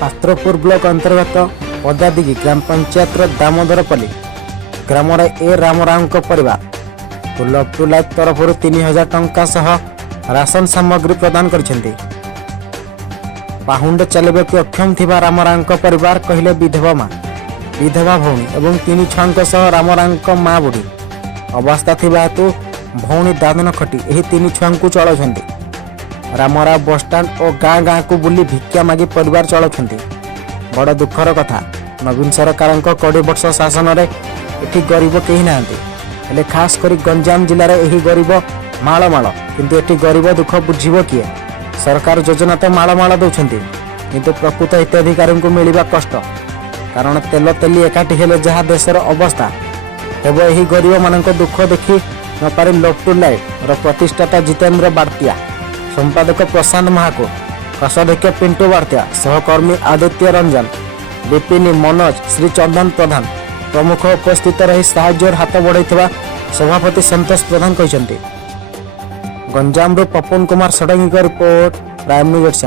Patrapur block अंतर्गत पदादिगी ग्राम पंचायत दामोदरपल्ली ग्राम ए रामराव परिवार love to life तरफ 3000 टंका सह राशन सामग्री प्रदान करछन्ती। पाहुंड चलबे अक्षम थिबा रामराव परिवार कहले विधवा भौणी एवं 3 छुआ सह रामराव माँ बुढ़ी अवस्था थिबा हेतु भौणी दादन खटी एही 3 छुआ को चलाउछन्ती। रामराव बसस्टाण्ड और गाँ गाँ को बुली भिक्षा मागी परिवार चलाउछन्ती। बड़ दुखर कथा नवीन सरकार कड़ी वर्ष शासन में एठी गरीब कहीं नाहांती हेले खास करी गंजाम जिले में गरीब माल किंतु एठी गरीब दुख बुझीब किए। सरकार योजना तो माल दौरान किंतु प्रकृत हिताधिकारी को मिलवा कष्ट कारण तेल तेली एकाठी हेले जहाँ देशर अवस्था तेब यही गरीब मान दुख देखी न पारि लव टू लाइफ प्रतिष्ठाता जितेंद्र बाड़तिया संपादक प्रशांत महाकुर प्रसाधक पिंटू बाड़तिया सहकर्मी आदित्य रंजन विपिन मनोज श्री चंदन प्रधान प्रमुख उपस्थित रही साहाय्यर हाथ बढ़ाई सभापति संतोष प्रधान कहते। Ganjam Pawan Kumar Shadangi report Prime news.